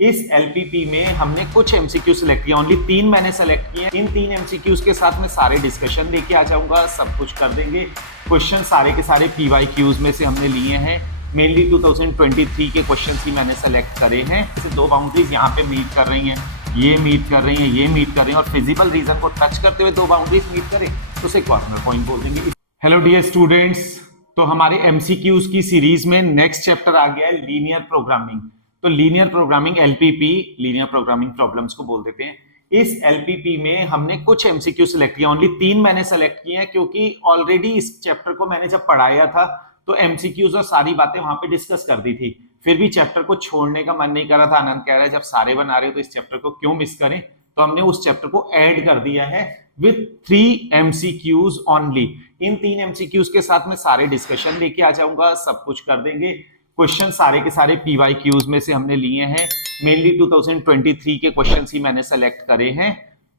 इस एलपीपी में हमने कुछ एमसीक्यू सिलेक्ट किया, ओनली 3 मैंने सेलेक्ट किए। इन 3 एमसीक्यूज के साथ मैं सारे डिस्कशन लेके आ जाऊंगा, सब कुछ कर देंगे। क्वेश्चन सारे के सारे पीवाईक्यूज में से हमने लिए हैं, मेनली 2023 के क्वेश्चन ही मैंने सेलेक्ट करे हैं। जैसे दो बाउंड्रीज यहाँ पे मीट कर रही हैं, ये मीट कर रही हैं, ये मीट कर रही हैं, और फिजिबल रीजन को टच करते हुए दो बाउंड्रीज मीट करें तो उसे कॉर्नर पॉइंट बोल देंगे। हेलो डियर स्टूडेंट्स, तो हमारे एमसीक्यूज की सीरीज में नेक्स्ट चैप्टर आ गया है लीनियर प्रोग्रामिंग। तो linear programming LPP, linear programming problems को बोल देते हैं। इस एलपीपी में हमने कुछ एमसीक्यू सिलेक्ट किया, ओनली 3 मैंने सेलेक्ट किए हैं क्योंकि ऑलरेडी इस चैप्टर को मैंने जब पढ़ाया था तो एमसीक्यूज और सारी बातें वहां पे डिस्कस कर दी थी। फिर भी चैप्टर को छोड़ने का मन नहीं कर रहा था। आनंद कह रहा है जब सारे बना रहे हो तो इस चैप्टर को क्यों मिस करें, तो हमने उस चैप्टर को ऐड कर दिया है with 3 MCQs only. In 3 MCQs के साथ मैं सारे डिस्कशन लेके आ जाऊंगा, सब कुछ कर देंगे। क्वेश्चन सारे के सारे पीवाईक्यूज में से हमने लिए हैं, मेनली 2023 के क्वेश्चन ही मैंने सेलेक्ट करे हैं।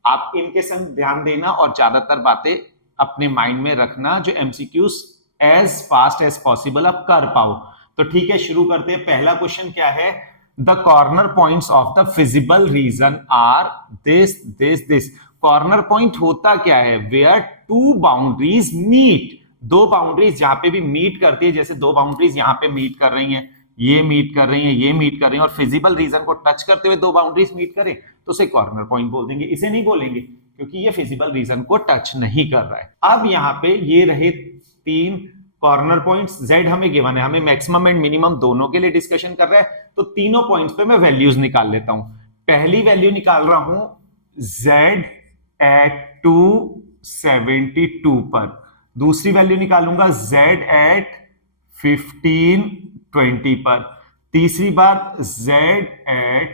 आप इनके संग ध्यान देना और ज्यादातर बातें अपने माइंड में रखना जो MCQs as fast as possible आप कर पाओ। तो ठीक है, शुरू करते हैं। पहला क्वेश्चन क्या है? The corner points of the feasible region are this this this. Corner point होता क्या है? वेयर टू बाउंड्रीज मीट, दो बाउंड्रीज जहां पे भी मीट करती है, जैसे दो बाउंड्रीज यहां पे मीट कर रही हैं, ये मीट कर रही हैं, ये मीट कर रही हैं, और फिजिबल रीजन को टच करते हुए दो बाउंड्रीज मीट करें तो उसे कॉर्नर पॉइंट बोल देंगे। इसे नहीं बोलेंगे क्योंकि ये फिजिबल रीजन को टच नहीं कर रहा है। अब यहां पे ये रहे 3 कॉर्नर पॉइंट्स। Z हमें गिवन है, हमें मैक्सिमम एंड मिनिमम दोनों के लिए डिस्कशन कर रहा है, तो तीनों पॉइंट्स पे मैं वैल्यूज निकाल लेता हूं। पहली वैल्यू निकाल रहा हूं Z at 272 पर, दूसरी वैल्यू निकालूंगा Z at 1520 पर, तीसरी बार Z at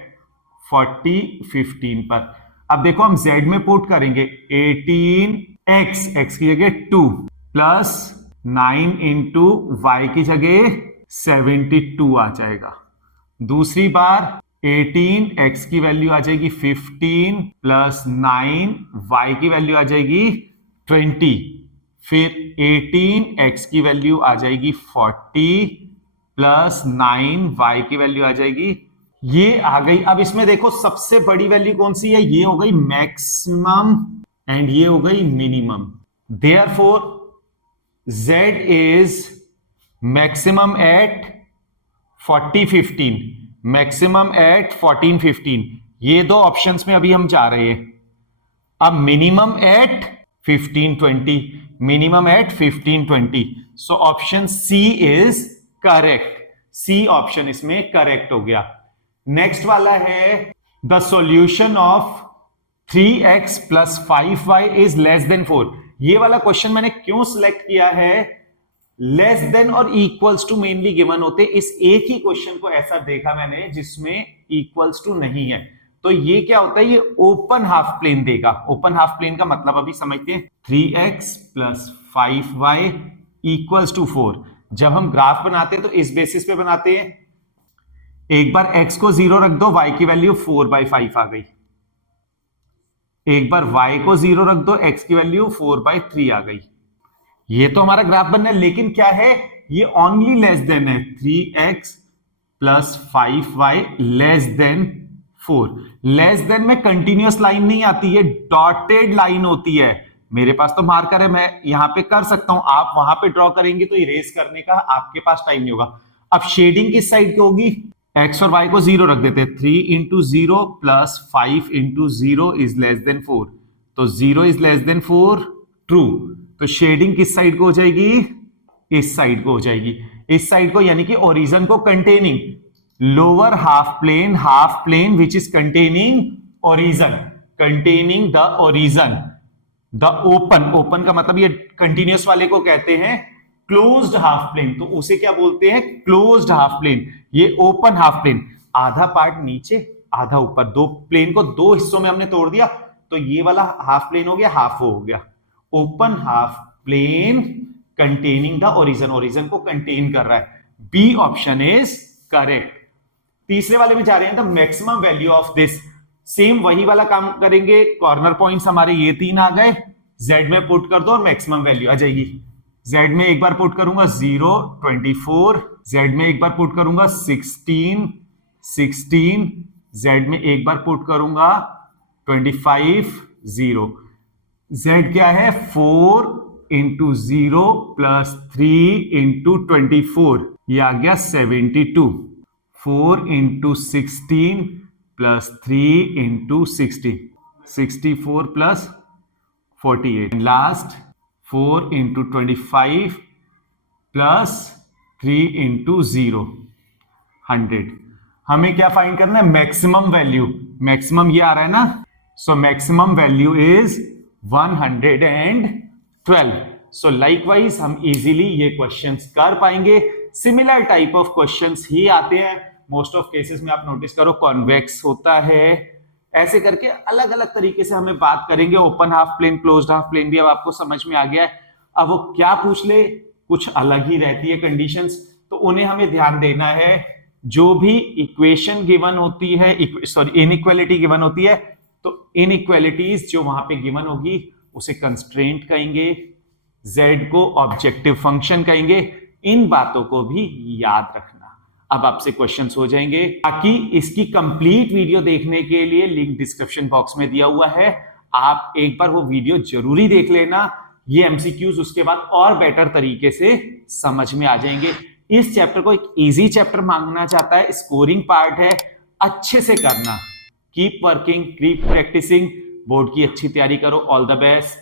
4015 पर। अब देखो हम Z में पुट करेंगे 18x, x की जगह 2 प्लस 9 इंटू वाई की जगह 72 आ जाएगा। दूसरी बार 18 x की वैल्यू आ जाएगी 15 प्लस 9 y की वैल्यू आ जाएगी 20, फिर 18 x की वैल्यू आ जाएगी 40 प्लस 9 y की वैल्यू आ जाएगी, ये आ गई। अब इसमें देखो सबसे बड़ी वैल्यू कौन सी है? ये हो गई मैक्सिमम एंड ये हो गई minimum. Therefore Z is maximum at 4015, maximum at 1415। ये दो ऑप्शंस में अभी हम जा रहे हैं। अब minimum at 1520, minimum at 1520। So option C is correct, C option इसमें करेक्ट हो गया। नेक्स्ट वाला है the solution of 3x plus 5y is less than 4। ये वाला क्वेश्चन मैंने क्यों सिलेक्ट किया है? लेस देन और इक्वल्स टू मेनली गिवन होते। इस एक ही क्वेश्चन को ऐसा देखा मैंने जिसमें इक्वल्स टू नहीं है, तो ये क्या होता है? ये ओपन हाफ प्लेन देगा। ओपन हाफ प्लेन का मतलब अभी समझते हैं। 3x plus 5y equals to 4। जब हम ग्राफ बनाते हैं तो इस बेसिस पे बनाते हैं, एक बार x को 0 रख दो, y की वैल्यू 4/5 आ गई। एक बार y को 0 रख दो, x की वैल्यू 4/3 आ गई। ये तो हमारा ग्राफ बनना है, लेकिन क्या है? ये ओनली लेस देन है। 3x plus 5y less than 4। Less than में कंटिन्यूअस लाइन नहीं आती है, डॉटेड लाइन होती है। मेरे पास तो मार्कर है, मैं यहां पे कर सकता हूं, आप वहां पे ड्रॉ करेंगे तो इरेज करने का आपके पास टाइम नहीं होगा। अब शेडिंग किस साइड की होगी? x और y को 0 रख देते हैं। 3 into 0 plus 5 into 0 is less than 4, तो 0 इज लेस देन 4, ट्रू। तो शेडिंग किस साइड को हो जाएगी? इस साइड को हो जाएगी। इस साइड को, यानी कि ओरिजिन को containing lower half plane which is containing origin, containing the origin. The open का मतलब ये कंटिन्यूअस वाले को कहते हैं क्लोज्ड हाफ प्लेन, तो उसे क्या बोलते हैं? Closed half plane. ये ओपन हाफ प्लेन, आधा पार्ट नीचे आधा ऊपर, दो प्लेन को दो हिस्सों में हमने तोड़ दिया, तो ये वाला हाफ प्लेन हो गया, हाफ हो गया। Open half plane containing the origin, origin को कंटेन कर रहा है। B option is correct. तीसरे वाले में जा रहे हैं, the maximum value of this. Same वही वाला काम करेंगे। कॉर्नर पॉइंट्स हमारे ये 3 आ गए, Z में पुट कर दो और मैक्सिमम वैल्यू आ जाएगी। Z में एक बार पुट करूंगा 0, 24, Z में एक बार पुट करूंगा 16, z में एक बार पुट करूंगा 25 0। z क्या है 4 इंटू 0 प्लस 3 इंटू 24, ये आ गया 72। 4 into 16 plus 3 into 60, 64 plus 48। Last 4 into 25 plus 3 into 0, 100। हमें क्या फाइंड करना है? Maximum value. मैक्सिमम ये आ रहा है ना, so maximum value is 112। So likewise हम इजीली ये क्वेश्चंस कर पाएंगे। सिमिलर टाइप ऑफ क्वेश्चंस ही आते हैं मोस्ट ऑफ केसेस में। आप नोटिस करो कॉन्वेक्स होता है, ऐसे करके अलग अलग तरीके से हमें बात करेंगे। Open half plane, closed half plane भी अब आपको समझ में आ गया है। अब वो क्या पूछ ले, कुछ अलग ही रहती है कंडीशंस, तो उन्हें हमें ध्यान देना है। जो भी इक्वेशन गिवन होती है, सॉरी इनइक्वालिटी गिवन होती है, तो इनइक्वालिटीज जो वहां पे गिवन होगी उसे कंस्ट्रेंट कहेंगे, z को ऑब्जेक्टिव फंक्शन कहेंगे। इन बातों को भी याद रखना। अब आपसे क्वेश्चंस हो जाएंगे। बाकी इसकी कंप्लीट वीडियो देखने के लिए लिंक डिस्क्रिप्शन बॉक्स में दिया हुआ है, आप एक बार वो वीडियो जरूरी देख लेना। ये एमसीक्यूज उसके बाद और बेटर तरीके से समझ में आ जाएंगे। इस चैप्टर को एक इजी चैप्टर मांगना चाहता है, स्कोरिंग पार्ट है, अच्छे से करना। Keep working, keep practicing, board की अच्छी तैयारी करो। All the best.